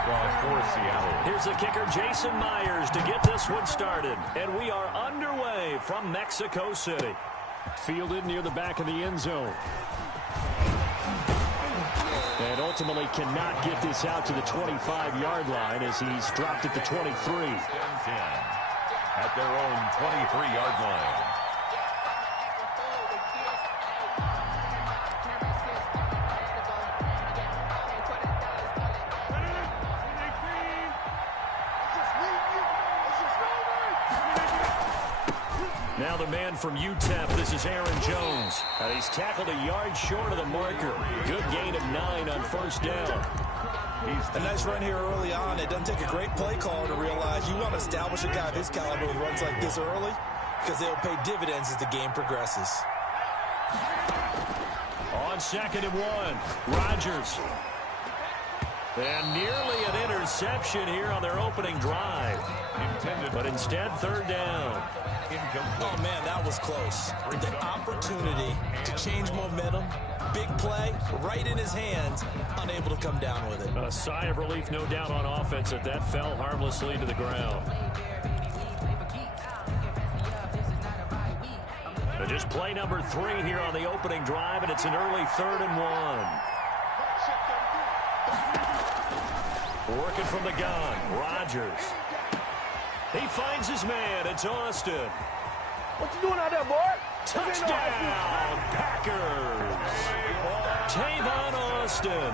kickoff for Seattle. Here's the kicker, Jason Myers, to get this one started. And we are underway from Mexico City. Fielded near the back of the end zone. And ultimately cannot get this out to the 25-yard line as he's dropped at the 23. 10-10 at their own 23-yard line. Now the man from UTEP, this is Aaron Jones. And he's tackled a yard short of the marker. Good gain of 9 on first down. A nice run here early on. It doesn't take a great play caller to realize you want to establish a guy of his caliber with runs like this early because they'll pay dividends as the game progresses. On 2nd and 1, Rodgers. And nearly an interception here on their opening drive. But instead, 3rd down. Oh, man, that was close. The opportunity to change momentum, big play, right in his hands, unable to come down with it. A sigh of relief, no doubt, on offense that fell harmlessly to the ground. So just play number 3 here on the opening drive, and it's an early 3rd and 1. Working from the gun, Rodgers. He finds his man. It's Austin. What you doing out there, boy? Touchdown, Packers. Tavon Austin,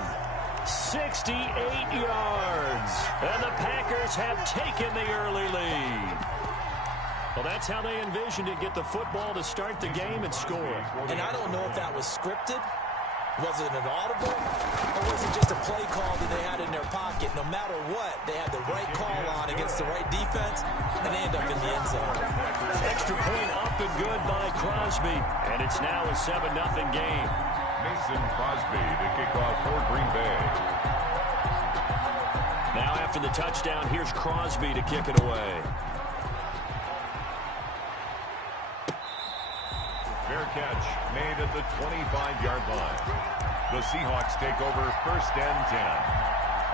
68 yards. And the Packers have taken the early lead. Well, that's how they envisioned it. Get the football to start the game and score. And I don't know if that was scripted. Was it an audible? Or was it just a play call that they had in their pocket? No matter what, they had the right call on against the right defense, and they end up in the end zone. Extra point up and good by Crosby. And it's now a 7-0 game. Mason Crosby, the kickoff for Green Bay. Now after the touchdown, here's Crosby to kick it away. Fair catch made at the 25-yard line. The Seahawks take over 1st and 10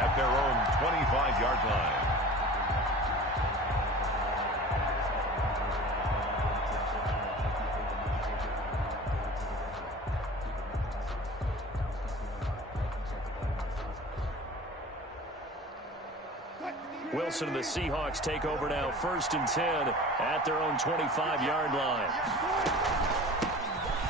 at their own 25-yard line. Wilson and the Seahawks take over now 1st and 10 at their own 25-yard line.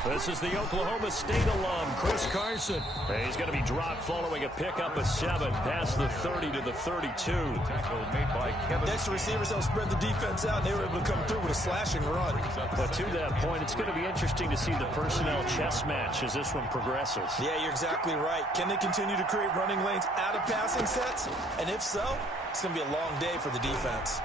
This is the Oklahoma State alum, Chris Carson. He's going to be dropped following a pickup of 7 past the 30 to the 32. Tackle made by Kevin. Next, the receivers helped spread the defense out, and they were able to come through with a slashing run. But to that point, it's going to be interesting to see the personnel chess match as this one progresses. Yeah, you're exactly right. Can they continue to create running lanes out of passing sets? And if so, it's going to be a long day for the defense.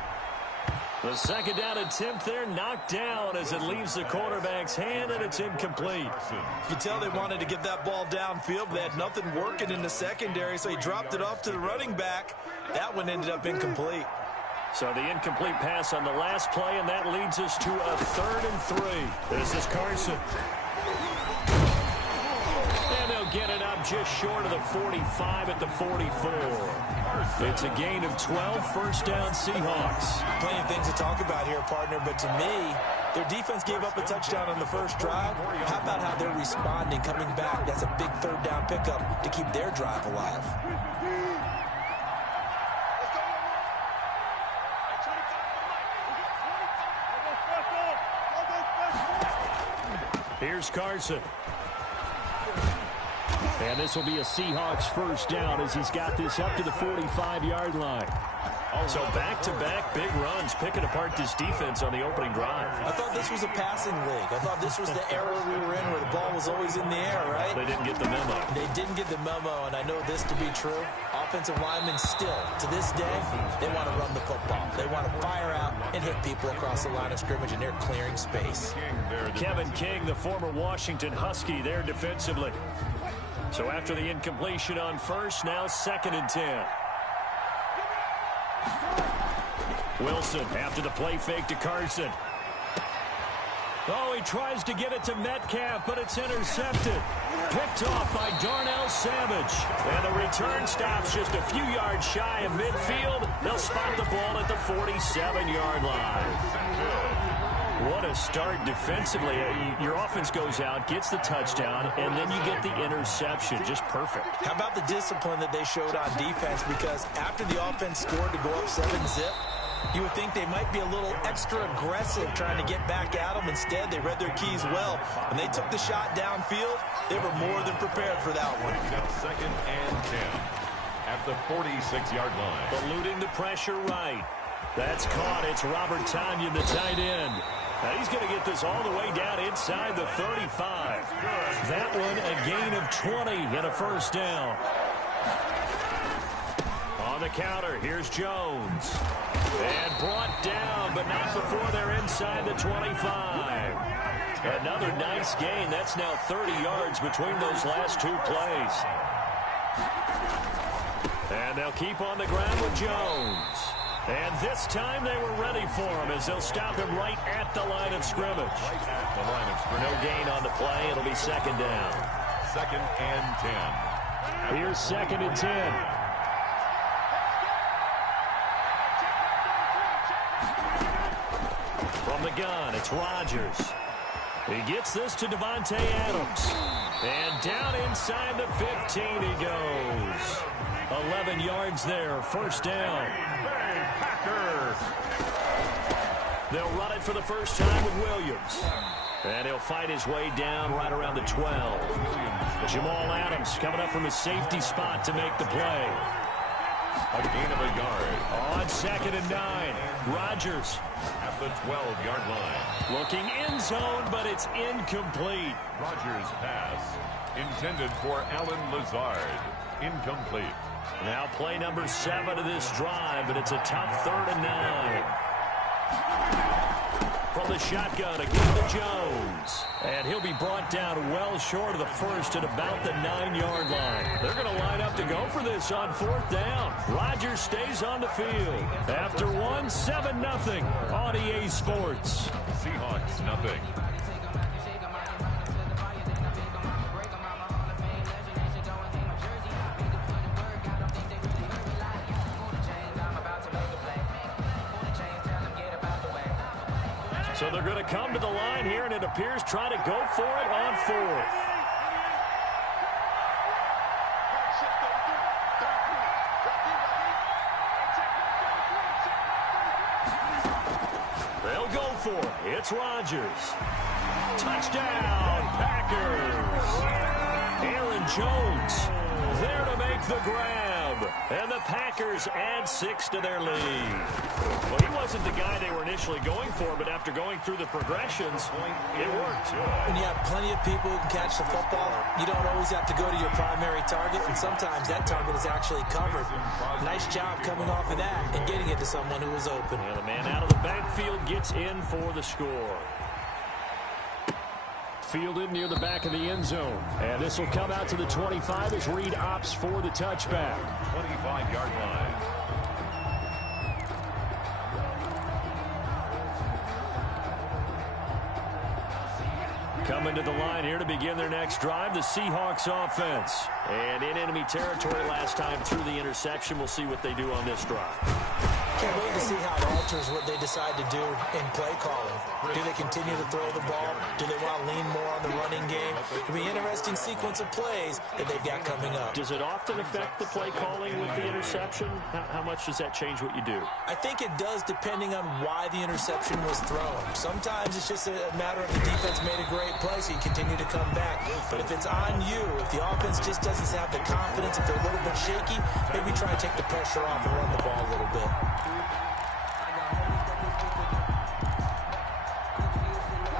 The 2nd down attempt there knocked down as it leaves the quarterback's hand, and it's incomplete. You can tell they wanted to get that ball downfield, but they had nothing working in the secondary, so he dropped it off to the running back. That one ended up incomplete. So the incomplete pass on the last play, and that leads us to a 3rd and 3. This is Carson. And they'll get it up just short of the 45 at the 44. It's a gain of 12, 1st down Seahawks. Plenty of things to talk about here, partner, but to me, their defense gave up a touchdown on the first drive. How about how they're responding, coming back? That's a big 3rd down pickup to keep their drive alive. Here's Carson. And this will be a Seahawks 1st down as he's got this up to the 45-yard line. So back-to-back big runs, picking apart this defense on the opening drive. I thought this was a passing league. I thought this was the era we were in where the ball was always in the air, right? They didn't get the memo. They didn't get the memo, and I know this to be true. Offensive linemen still, to this day, they want to run the football. They want to fire out and hit people across the line of scrimmage, and they're clearing space. Kevin King, the former Washington Husky, there defensively. So after the incompletion on 1st, now 2nd and 10. Wilson after the play fake to Carson. Oh, he tries to get it to Metcalf, but it's intercepted. Picked off by Darnell Savage. And the return stops just a few yards shy of midfield. They'll spot the ball at the 47-yard line. What a start defensively. Your offense goes out, gets the touchdown, and then you get the interception. Just perfect. How about the discipline that they showed on defense? Because after the offense scored to go up 7-zip, you would think they might be a little extra aggressive trying to get back at them. Instead, they read their keys well. When they took the shot downfield, they were more than prepared for that one. Second and 10 at the 46-yard line. Eluding the pressure right. That's caught. It's Robert Tonyan, the tight end. Now he's going to get this all the way down inside the 35. That one a gain of 20 and a first down. On the counter, here's Jones. And brought down, but not before they're inside the 25. Another nice gain. That's now 30 yards between those last two plays. And they'll keep on the ground with Jones. And this time they were ready for him as they'll stop him right at the line of scrimmage. No gain on the play. It'll be second down. Second and 10. Here's second and 10. From the gun, it's Rodgers. He gets this to Devontae Adams. And down inside the 15 he goes. 11 yards there, first down. They'll run it for the first time with Williams. And he'll fight his way down right around the 12. Jamal Adams coming up from a safety spot to make the play. A gain of a yard. On second and 9, Rodgers. At the 12-yard line. Looking end zone, but it's incomplete. Rodgers' pass intended for Allen Lazard. Incomplete. Now play number 7 of this drive, and it's a tough 3rd and 9. From the shotgun, again to Jones. And he'll be brought down well short of the first at about the 9-yard line. They're going to line up to go for this on 4th down. Rodgers stays on the field. After 7-0 on EA Sports. Seahawks, nothing. So they're going to come to the line here, and it appears try to go for it on 4th. They'll go for it. It's Rodgers. Touchdown, Packers. Aaron Jones there to make the grab. And the Packers add 6 to their lead. Well, he wasn't the guy they were initially going for, but after going through the progressions, it worked. When you have plenty of people who can catch the football, you don't always have to go to your primary target, and sometimes that target is actually covered. Nice job coming off of that and getting it to someone who was open. And the man out of the backfield gets in for the score. Fielded near the back of the end zone. And this will come out to the 25 as Reed opts for the touchback. 25-yard line. Coming to the line here to begin their next drive, the Seahawks offense. And in enemy territory last time through the interception. We'll see what they do on this drive. Can't wait to see how it alters what they decide to do in play calling. Do they continue to throw the ball? Do they want to lean more on the running game? It'll be an interesting sequence of plays that they've got coming up. Does it often affect the play calling with the interception? How much does that change what you do? I think it does, depending on why the interception was thrown. Sometimes it's just a matter of the defense made a great play, so you continue to come back. But if it's on you, if the offense just doesn't have the confidence, if they're a little bit shaky, maybe try and take the pressure off and run the ball a little bit.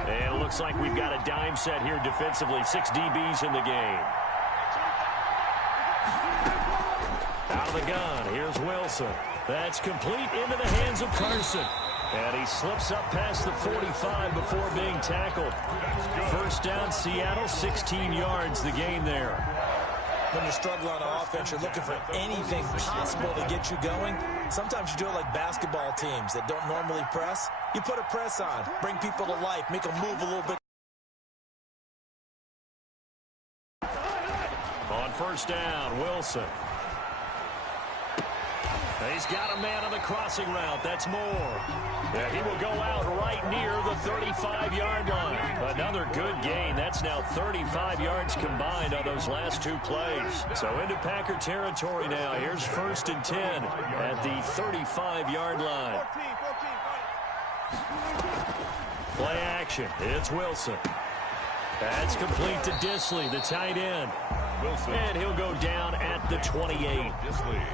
And it looks like we've got a dime set here defensively. 6 DBs in the game. Out of the gun, here's Wilson. That's complete into the hands of Carson. And he slips up past the 45 before being tackled. First down, Seattle, 16 yards the gain there. When you're struggling on offense, you're looking for anything possible to get you going. Sometimes you do it like basketball teams that don't normally press. You put a press on, bring people to life, make them move a little bit. On first down, Wilson. He's got a man on the crossing route. That's Moore. Yeah, he will go out right near the 35-yard line. Another good gain. That's now 35 yards combined on those last two plays. So into Packer territory now. Here's 1st and 10 at the 35-yard line. Play action. It's Wilson. That's complete to Disley, the tight end. Wilson. And he'll go down at the 28.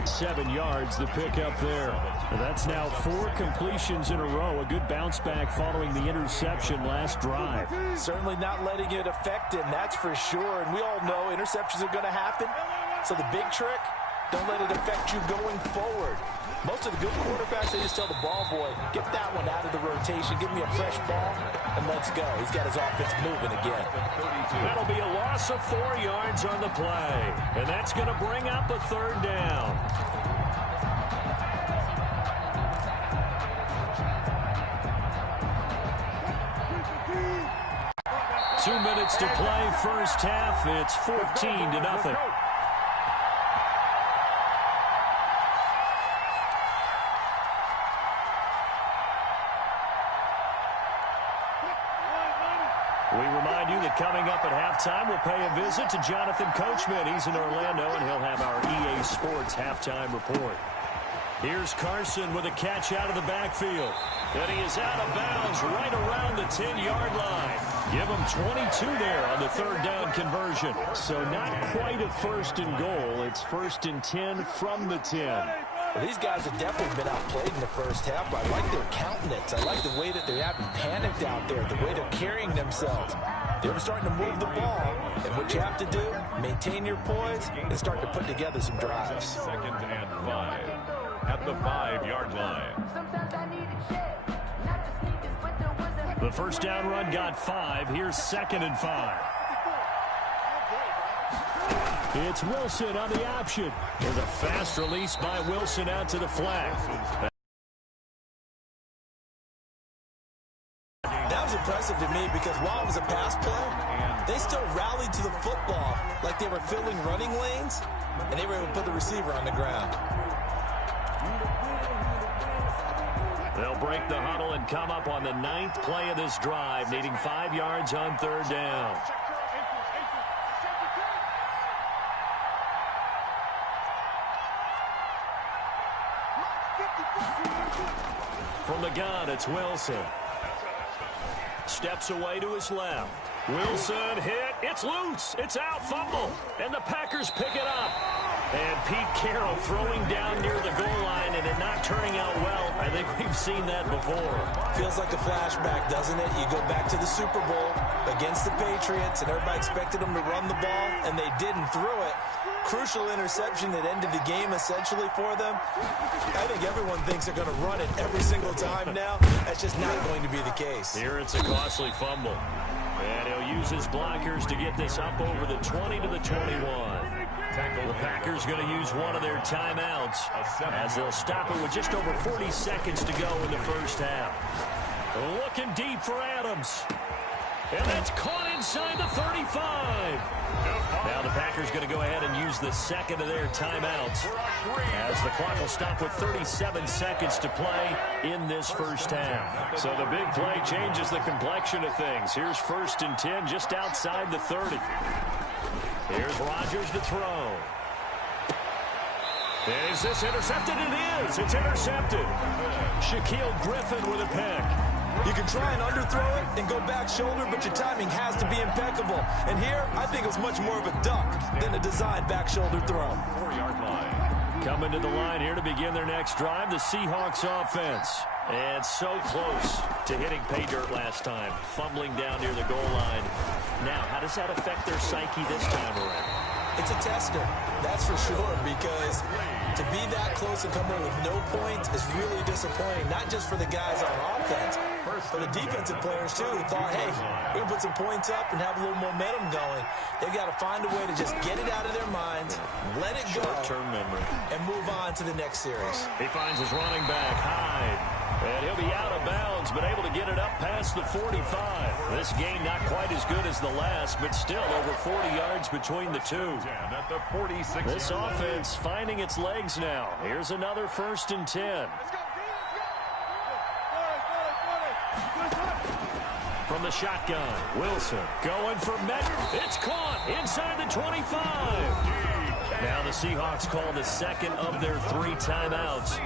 7 yards, the pickup there. That's now 4 completions in a row. A good bounce back following the interception last drive. Certainly not letting it affect him, that's for sure. And we all know interceptions are going to happen. So the big trick, don't let it affect you going forward. Most of the good quarterbacks, they just tell the ball boy, get that one out of the rotation, give me a fresh ball, and let's go. He's got his offense moving again. That'll be a loss of 4 yards on the play. And that's going to bring up a 3rd down. Two minutes to play, first half. It's 14-0. We remind you that coming up at halftime, we'll pay a visit to Jonathan Coachman. He's in Orlando, and he'll have our EA Sports halftime report. Here's Carson with a catch out of the backfield. And he is out of bounds right around the 10-yard line. Give him 22 there on the 3rd down conversion. So not quite a 1st and goal. It's 1st and 10 from the 10. Well, these guys have definitely been outplayed in the first half, but I like their countenance. I like the way that they haven't panicked out there, the way they're carrying themselves. They're starting to move the ball, and what you have to do, maintain your poise and start to put together some drives. 2nd and 5 at the 5-yard line. The first down run got 5. Here's 2nd and 5. It's Wilson on the option. There's a fast release by Wilson out to the flat. That was impressive to me because while it was a pass play, they still rallied to the football like they were filling running lanes, and they were able to put the receiver on the ground. They'll break the huddle and come up on the 9th play of this drive, needing 5 yards on 3rd down. From the gun, it's Wilson. Steps away to his left. Wilson hit. It's loose. It's out. Fumble. And the Packers pick it up. And Pete Carroll throwing down near the goal line and it not turning out well. I think we've seen that before. Feels like a flashback, doesn't it? You go back to the Super Bowl against the Patriots, and everybody expected them to run the ball, and they didn't throw it. Crucial interception that ended the game essentially for them. I think everyone thinks they're going to run it every single time now. That's just not going to be the case. Here it's a costly fumble. And he'll use his blockers to get this up over the 20 to the 21. The Packers going to use one of their timeouts as they'll stop it with just over 40 seconds to go in the first half. Looking deep for Adams. And that's caught inside the 35. Now the Packers going to go ahead and use the second of their timeouts as the clock will stop with 37 seconds to play in this first half. So the big play changes the complexion of things. Here's 1st and 10 just outside the 30. Here's Rodgers to throw. Is this intercepted? It is. It's intercepted. Shaquille Griffin with a pick. You can try and underthrow it and go back shoulder, but your timing has to be impeccable. And here, I think it was much more of a duck than a designed back shoulder throw. 4-yard line. Coming to the line here to begin their next drive, the Seahawks offense. And so close to hitting pay dirt last time, fumbling down near the goal line. Now, how does that affect their psyche this time around? It's a tester. That's for sure, because to be that close and come in with no points is really disappointing, not just for the guys on offense, for the defensive players, too, who thought, hey, we're going to put some points up and have a little momentum going. They've got to find a way to just get it out of their minds, let it go, short-term memory, and move on to the next series. He finds his running back, Hyde. And he'll be out of bounds, but able to get it up past the 45. This game not quite as good as the last, but still over 40 yards between the two. At the 46. This offense finding its legs now. Here's another 1st and 10. From the shotgun, Wilson going for Metcalf. It's caught inside the 25. Now the Seahawks call the second of their 3 timeouts,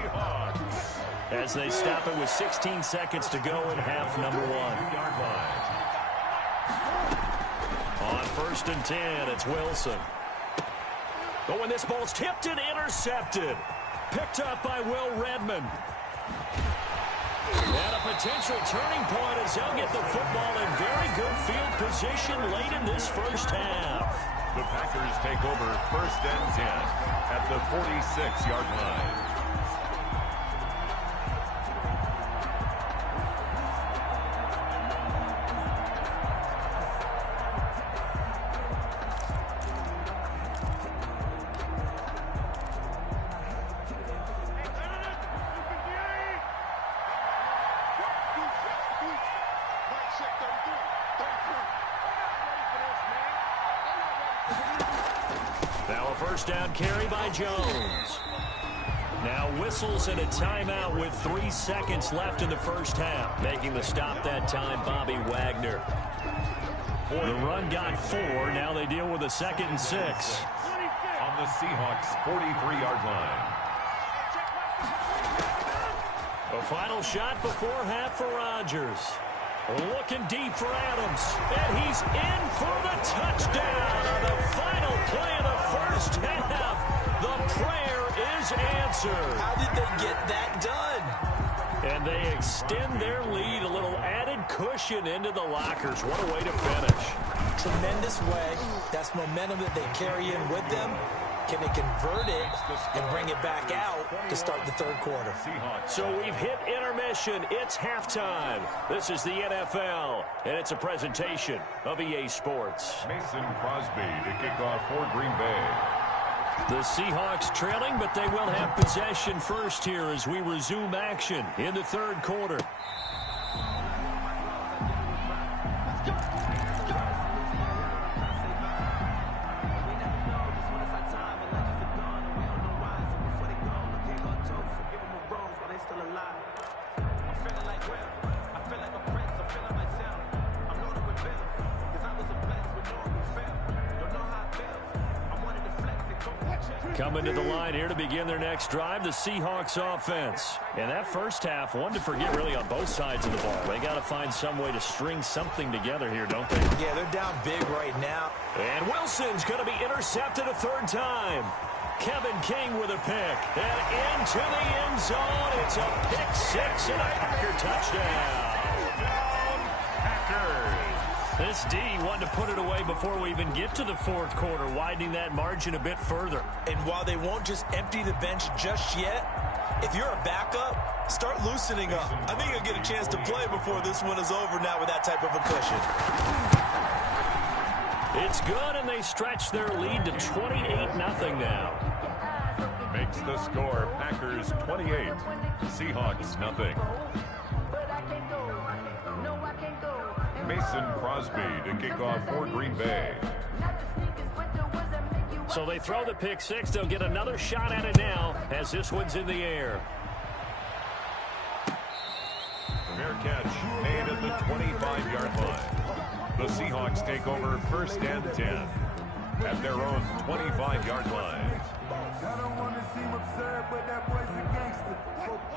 as they stop it with 16 seconds to go in half number 1. On 1st and 10, it's Wilson. But when this ball's tipped and intercepted, picked up by Will Redmond. And a potential turning point as they'll get the football in very good field position late in this first half. The Packers take over 1st and 10 at the 46-yard line. Now a first down carry by Jones. Now whistles and a timeout with 3 seconds left in the first half. Making the stop that time, Bobby Wagner. The run got 4. Now they deal with a 2nd and 6. On the Seahawks' 43-yard line. A final shot before half for Rodgers. Looking deep for Adams. And he's in for the touchdown on the final play of the first half. The prayer is answered. How did they get that done? And they extend their lead, a little added cushion into the lockers. What a way to finish. Tremendous way. That's momentum that they carry in with them. Can they convert it and bring it back out to start the 3rd quarter? So we've hit intermission. It's halftime. This is the NFL, and it's a presentation of EA Sports. Mason Crosby to kick off for Green Bay. The Seahawks trailing, but they will have possession first here as we resume action in the 3rd quarter. Coming to the line here to begin their next drive, the Seahawks offense. And that first half, one to forget really on both sides of the ball. They got to find some way to string something together here, don't they? Yeah, they're down big right now. And Wilson's going to be intercepted a 3rd time. Kevin King with a pick. And into the end zone. It's a pick 6 and a Packer touchdown. Packers. This D wanted to put it away before we even get to the 4th quarter, widening that margin a bit further. And while they won't just empty the bench just yet, if you're a backup, start loosening up. I think you'll get a chance to play before this one is over now with that type of a cushion. It's good, and they stretch their lead to 28-0 now. Makes the score Packers 28, Seahawks nothing. Mason Crosby to kick off for Green Bay. So they throw the pick 6. They'll get another shot at it now as this one's in the air. Fair catch made at the 25-yard line. The Seahawks take over 1st and 10 at their own 25-yard line.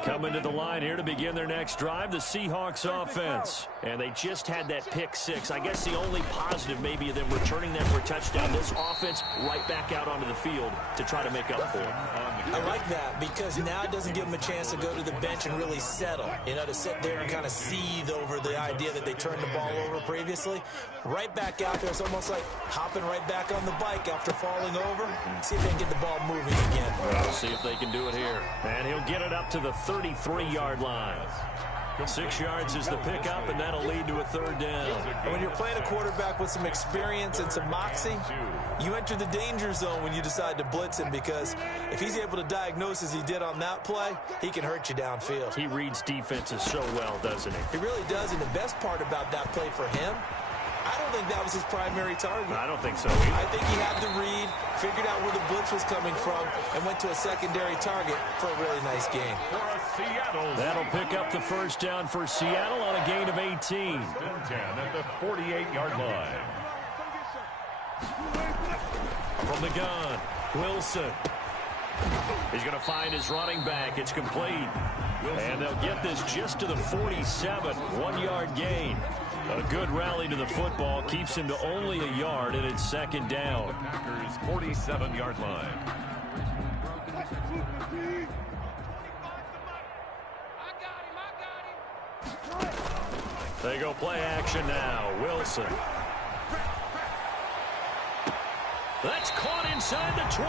Coming to the line here to begin their next drive, the Seahawks offense. And they just had that pick six. I guess the only positive maybe of them returning that for a touchdown. This offense right back out onto the field to try to make up for it. I like that because now it doesn't give them a chance to go to the bench and really settle. You know, to sit there and kind of seethe over the idea that they turned the ball over previously. Right back out there, it's almost like hopping right back on the bike after falling over. See if they can get the ball moving again. We'll see if they can do it here. And he'll get it up to the 33-yard line. 6 yards is the pickup, and that'll lead to a third down. And when you're playing a quarterback with some experience and some moxie, you enter the danger zone when you decide to blitz him, because if he's able to diagnose as he did on that play, he can hurt you downfield. He reads defenses so well, doesn't he? He really does, and the best part about that play for him, I don't think that was his primary target. I don't think so either. I think he had the read, figured out where the blitz was coming from, and went to a secondary target for a really nice gain. That'll pick up the first down for Seattle on a gain of 18. 10 at the 48-yard line. From the gun, Wilson. He's going to find his running back. It's complete. And they'll get this just to the 47. 1-yard gain. A good rally to the football keeps him to only a yard, and it's second down. Packers 47-yard line. They go play action now. Wilson. That's caught inside the 20.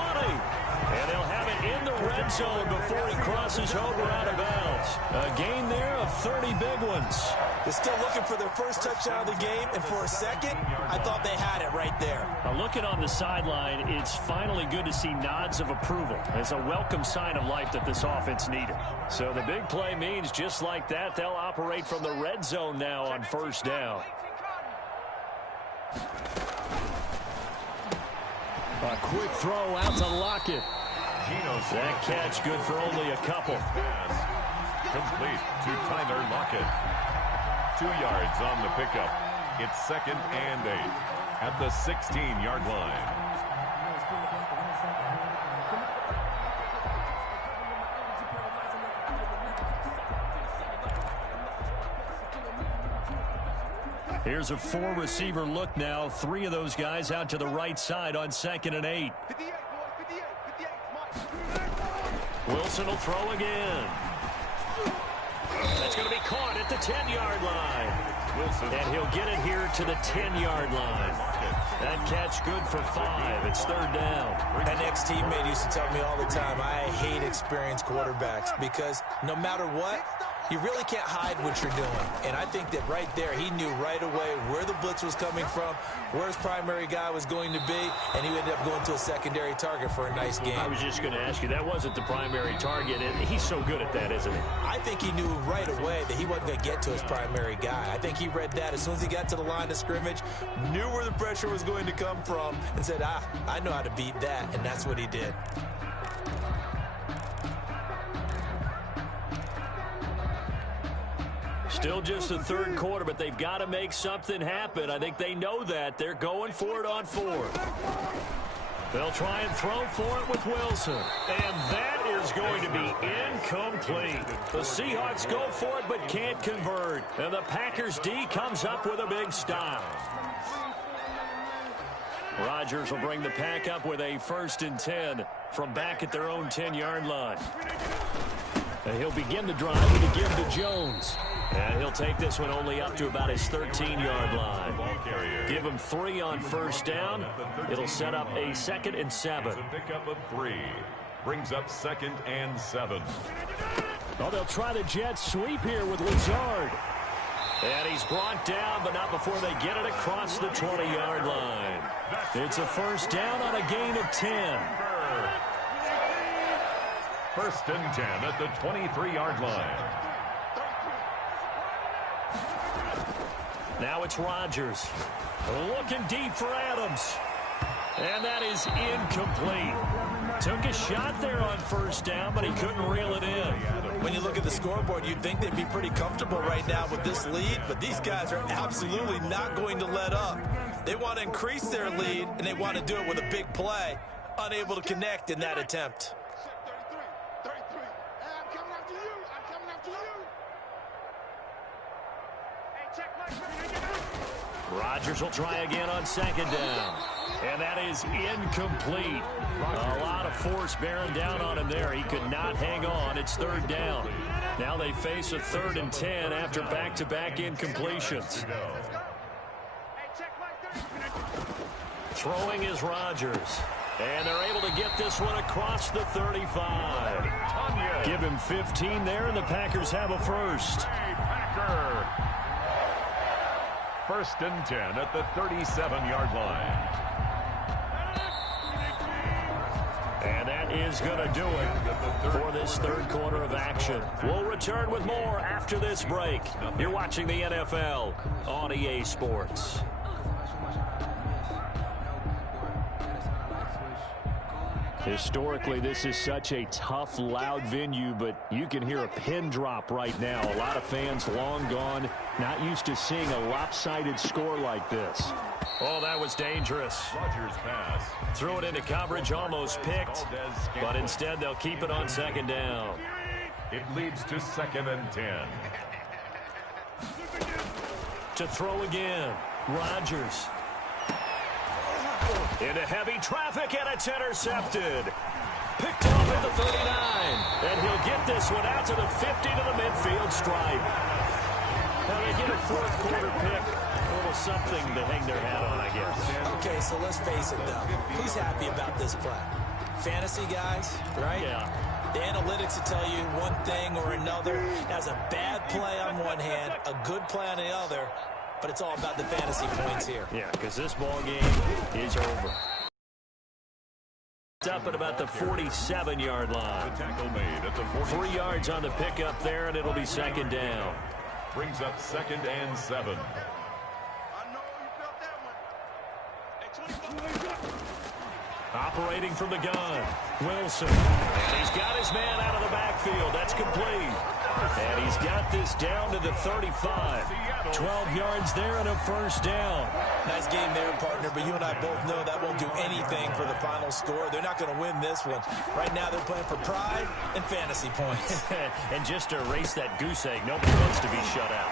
And they'll have it in the red zone before he crosses over out of bounds. A gain there of 30 big ones. They're still looking for their first touchdown of the game, and for a second, I thought they had it right there. Now looking on the sideline, it's finally good to see nods of approval. It's a welcome sign of life that this offense needed. So the big play means just like that, they'll operate from the red zone now on first down. A quick throw out to Lockett. That catch good for only a couple. Complete to Tyler Lockett. 2 yards on the pickup. It's 2nd and 8 at the 16-yard line. Here's a 4-receiver look now. 3 of those guys out to the right side on 2nd and 8. Wilson will throw again. That's going to be caught at the 10-yard line. Wilson. And he'll get it here to the 10-yard line. That catch good for 5. It's third down. An ex-teammate used to tell me all the time, I hate experienced quarterbacks because no matter what, you really can't hide what you're doing. And I think that right there, he knew right away where the blitz was coming from, where his primary guy was going to be, and he ended up going to a secondary target for a nice game. I was just going to ask you, that wasn't the primary target, and he's so good at that, isn't he? I think he knew right away that he wasn't going to get to his primary guy. I think he read that as soon as he got to the line of scrimmage, knew where the pressure was going to come from, and said, I know how to beat that, and that's what he did. Still just the third quarter, but they've got to make something happen. I think they know that. They're going for it on 4th. They'll try and throw for it with Wilson. And that is going to be incomplete. The Seahawks go for it but can't convert. And the Packers D comes up with a big stop. Rodgers will bring the pack up with a 1st and 10 from back at their own 10-yard line. And he'll begin the drive with a give to Jones. And he'll take this one only up to about his 13-yard line. Give him 3 on first down. It'll set up a 2nd and 7. It's a pickup of 3. Brings up 2nd and 7. Oh, they'll try the jet sweep here with Lazard. And he's brought down, but not before they get it across the 20-yard line. It's a first down on a gain of 10. 1st and 10 at the 23-yard line. Now it's Rodgers. Looking deep for Adams. And that is incomplete. Took a shot there on first down, but he couldn't reel it in. When you look at the scoreboard, you'd think they'd be pretty comfortable right now with this lead, but these guys are absolutely not going to let up. They want to increase their lead, and they want to do it with a big play. Unable to connect in that attempt. Rodgers will try again on second down. And that is incomplete. A lot of force bearing down on him there. He could not hang on. It's third down. Now they face a 3rd and 10 after back-to-back incompletions. Throwing is Rodgers. And they're able to get this one across the 35. Give him 15 there, and the Packers have a first. First and 10 at the 37-yard line. And that is going to do it for this third quarter of action. We'll return with more after this break. You're watching the NFL on EA Sports. Historically, this is such a tough, loud venue, but you can hear a pin drop right now. A lot of fans long gone, not used to seeing a lopsided score like this. Oh, that was dangerous. Rodgers pass. Threw it into coverage, almost picked, but instead they'll keep it on second down. It leads to 2nd and 10. To throw again, Rodgers. Into heavy traffic, and it's intercepted. Picked off at the 39. And he'll get this one out to the 50 to the midfield stripe. Now they get a fourth quarter pick. A little something to hang their hat on, I guess. Okay, so let's face it, though. Who's happy about this play? Fantasy guys, right? Yeah. The analytics will tell you one thing or another. Has a bad play on one hand, a good play on the other. But it's all about the fantasy points here. Yeah, because this ball game is over. It's up at about the 47-yard line. The tackle made at the 3 yards on the pickup there, and it'll be second down. Brings up 2nd and 7. Operating from the gun, Wilson. And he's got his man out of the backfield. That's complete. And he's got this down to the 35. 12 yards there and a first down. Nice game there, partner, but you and I both know that won't do anything for the final score. They're not going to win this one. Right now they're playing for pride and fantasy points. And just to erase that goose egg, nobody wants to be shut out.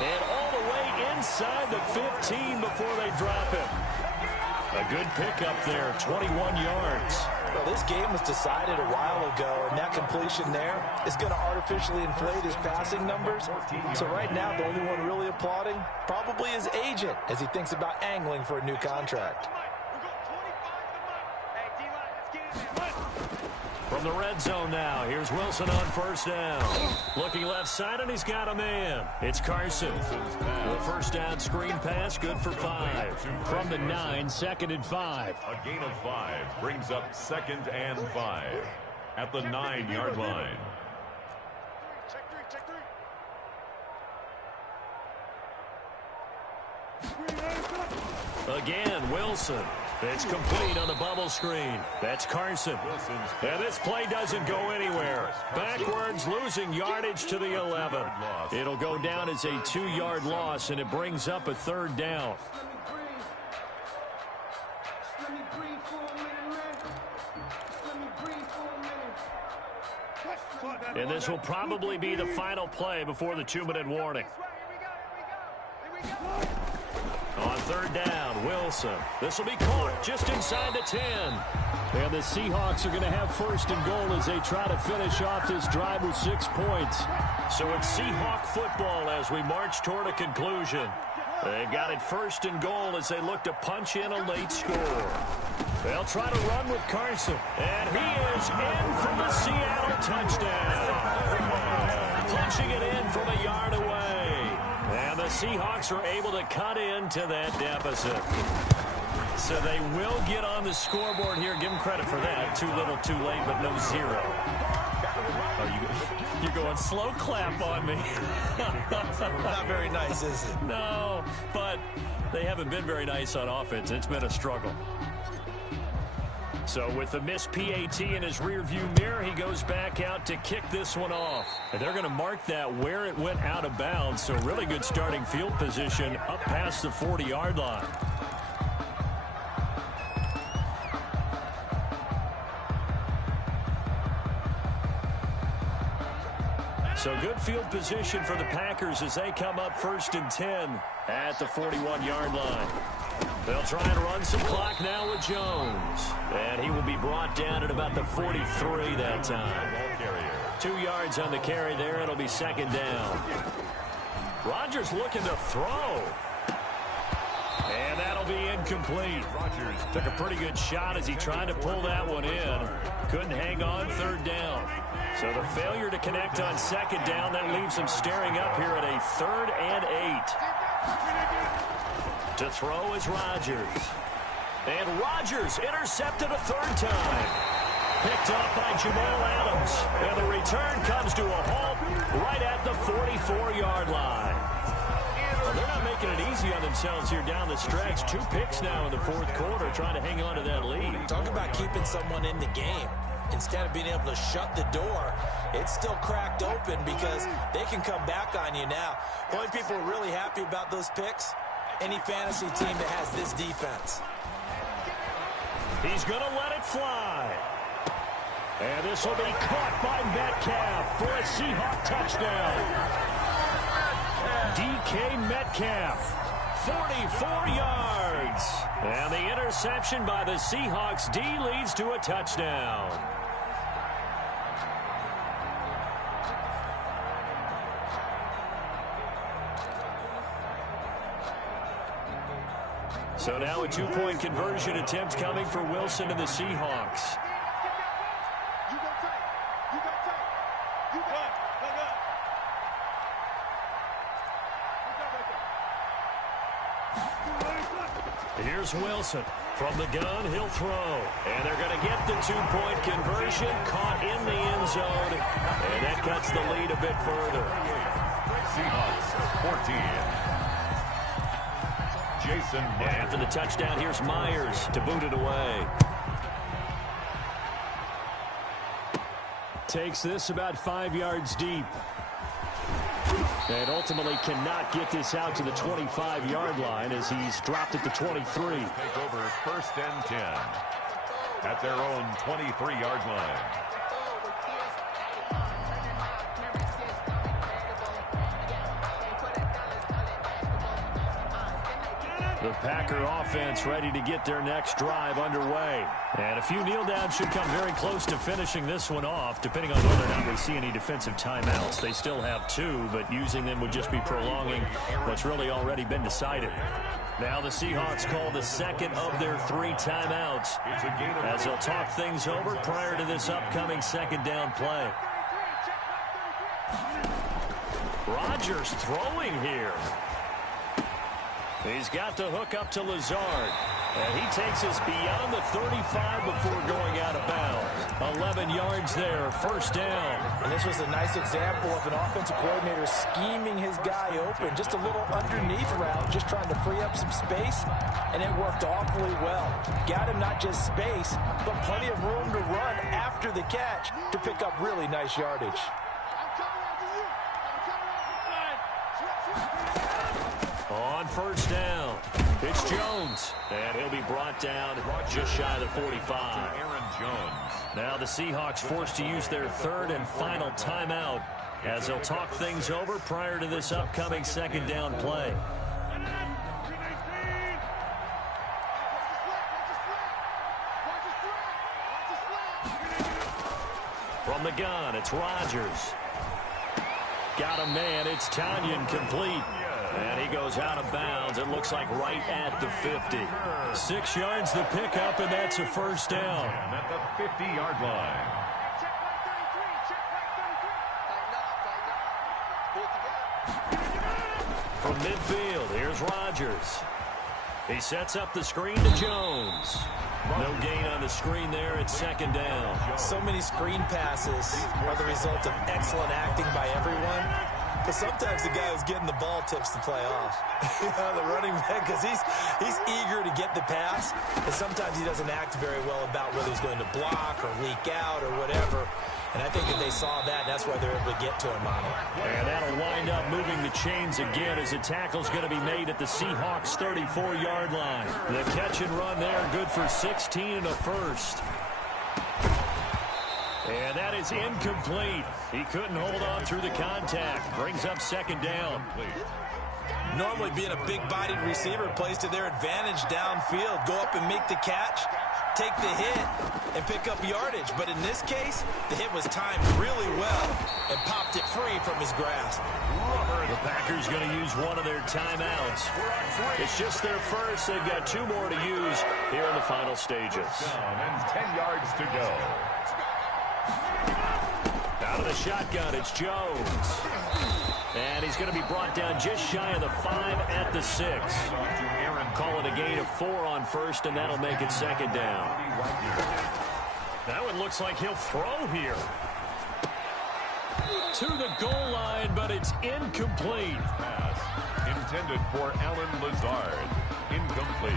And all the way inside the 15 before they drop him. A good pickup there, 21 yards. Well, this game was decided a while ago, and that completion there is going to artificially inflate his passing numbers. So right now, the only one really applauding probably his agent as he thinks about angling for a new contract. From the red zone now, here's Wilson on first down. Looking left side, and he's got a man. It's Carson. The first down screen pass, good for 5. From the 9, 2nd and 5. A gain of 5 brings up 2nd and 5 at the 9-yard line. Again, Wilson. It's complete on the bubble screen. That's Carson. And this play doesn't go anywhere. Backwards, losing yardage to the 11. It'll go down as a 2-yard loss, and it brings up a third down. And this will probably be the final play before the 2-minute warning. On third down, Wilson. This will be caught just inside the 10. And the Seahawks are going to have first and goal as they try to finish off this drive with 6 points. So it's Seahawk football as we march toward a conclusion. They've got it first and goal as they look to punch in a late score. They'll try to run with Carson. And he is in for the Seattle touchdown. Punching it in from a yard away. And the Seahawks are able to cut into that deficit. So they will get on the scoreboard here. Give them credit for that. Too little, too late, but no 0. Oh, you're going slow clap on me. Not very nice, is it? No, but they haven't been very nice on offense. It's been a struggle. So with the missed PAT in his rearview mirror, he goes back out to kick this one off. And they're going to mark that where it went out of bounds. So really good starting field position up past the 40-yard line. So good field position for the Packers as they come up 1st and 10 at the 41-yard line. They'll try and run some clock now with Jones. And he will be brought down at about the 43 that time. 2 yards on the carry there. It'll be 2nd down. Rodgers looking to throw. And that'll be incomplete. Rodgers took a pretty good shot as he tried to pull that one in. Couldn't hang on 3rd down. So the failure to connect on 2nd down, that leaves him staring up here at a 3rd and 8. To throw is Rodgers. And Rodgers intercepted a 3rd time. Picked up by Jamal Adams. And the return comes to a halt right at the 44-yard line. Well, they're not making it easy on themselves here down the stretch. 2 picks now in the 4th quarter, trying to hang on to that lead. Talk about keeping someone in the game. Instead of being able to shut the door, it's still cracked open because they can come back on you now. The only people who are really happy about those picks, any fantasy team that has this defense. He's going to let it fly. And this will be caught by Metcalf for a Seahawk touchdown. DK Metcalf, 44 yards. And the interception by the Seahawks D leads to a touchdown. So now a 2-point conversion attempt coming for Wilson and the Seahawks. Here's Wilson. From the gun, he'll throw. And they're going to get the 2-point conversion. Caught in the end zone. And that cuts the lead a bit further. Seahawks 14. Jason Myers. After the touchdown, here's Myers to boot it away. Takes this about 5 yards deep. And ultimately cannot get this out to the 25-yard line as he's dropped at the 23. Take over 1st and 10 at their own 23-yard line. The Packer offense ready to get their next drive underway. And a few kneel downs should come very close to finishing this one off, depending on whether or not we see any defensive timeouts. They still have 2, but using them would just be prolonging what's really already been decided. Now the Seahawks call the 2nd of their 3 timeouts as they'll talk things over prior to this upcoming 2nd down play. Rodgers throwing here. He's got the hook up to Lazard. And he takes us beyond the 35 before going out of bounds. 11 yards there, 1st down. And this was a nice example of an offensive coordinator scheming his guy open. Just a little underneath route, just trying to free up some space. And it worked awfully well. Got him not just space, but plenty of room to run after the catch to pick up really nice yardage. On 1st down, it's Jones. And he'll be brought down just shy of the 45. Aaron Jones. Now the Seahawks forced to use their 3rd and final timeout as they'll talk things over prior to this upcoming 2nd down play. From the gun, it's Rodgers. Got a man, it's Tanyan complete. And he goes out of bounds. It looks like right at the 50. 6 yards the pickup, and that's a 1st down. And at the 50-yard line. From midfield, here's Rodgers. He sets up the screen to Jones. No gain on the screen there. It's 2nd down. So many screen passes are the result of excellent acting by everyone. But sometimes the guy who's getting the ball tips the play off. The running back, because he's eager to get the pass, and sometimes he doesn't act very well about whether he's going to block or leak out or whatever. And I think that they saw that, and that's why they're able to get to him on it. And that'll wind up moving the chains again as a tackle's going to be made at the Seahawks' 34-yard line. The catch and run there, good for 16 and a 1st. And that is incomplete. He couldn't hold on through the contact. Brings up second down. Normally being a big-bodied receiver plays to their advantage downfield. Go up and make the catch, take the hit, and pick up yardage. But in this case, the hit was timed really well and popped it free from his grasp. The Packers going to use one of their timeouts. It's just their first. They've got 2 more to use here in the final stages. And 10 yards to go. Out of the shotgun, it's Jones. And he's going to be brought down just shy of the 5 at the 6. Call it a gain of 4 on first, and that'll make it second down. That one looks like he'll throw here. To the goal line, but it's incomplete. Pass intended for Alan Lazard. Incomplete.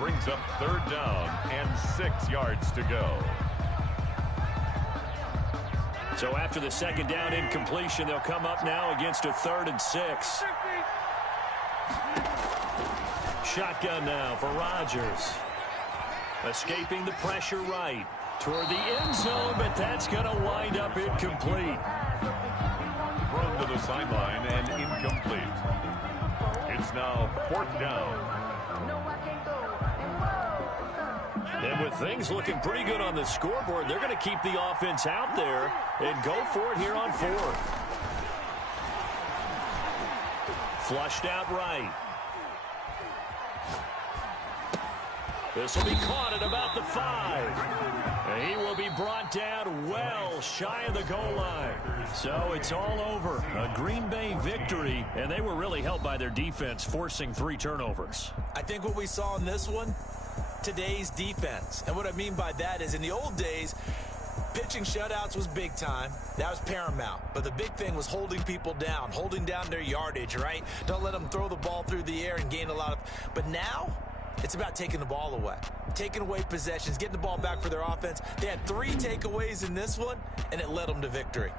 Brings up third down and 6 yards to go. So after the second down incompletion, they'll come up now against a 3rd and 6. Shotgun now for Rodgers. Escaping the pressure right toward the end zone, but that's going to wind up incomplete. Thrown to the sideline and incomplete. It's now 4th down. And with things looking pretty good on the scoreboard, they're going to keep the offense out there and go for it here on 4th. Flushed out right. This will be caught at about the 5. And he will be brought down well shy of the goal line. So it's all over. A Green Bay victory, and they were really helped by their defense, forcing 3 turnovers. I think what we saw in this one, today's defense. And what I mean by that is in the old days, pitching shutouts was big time. That was paramount. But the big thing was holding people down, holding down their yardage, right? Don't let them throw the ball through the air and gain a lot of... But now, it's about taking the ball away. Taking away possessions, getting the ball back for their offense. They had 3 takeaways in this one, and it led them to victory.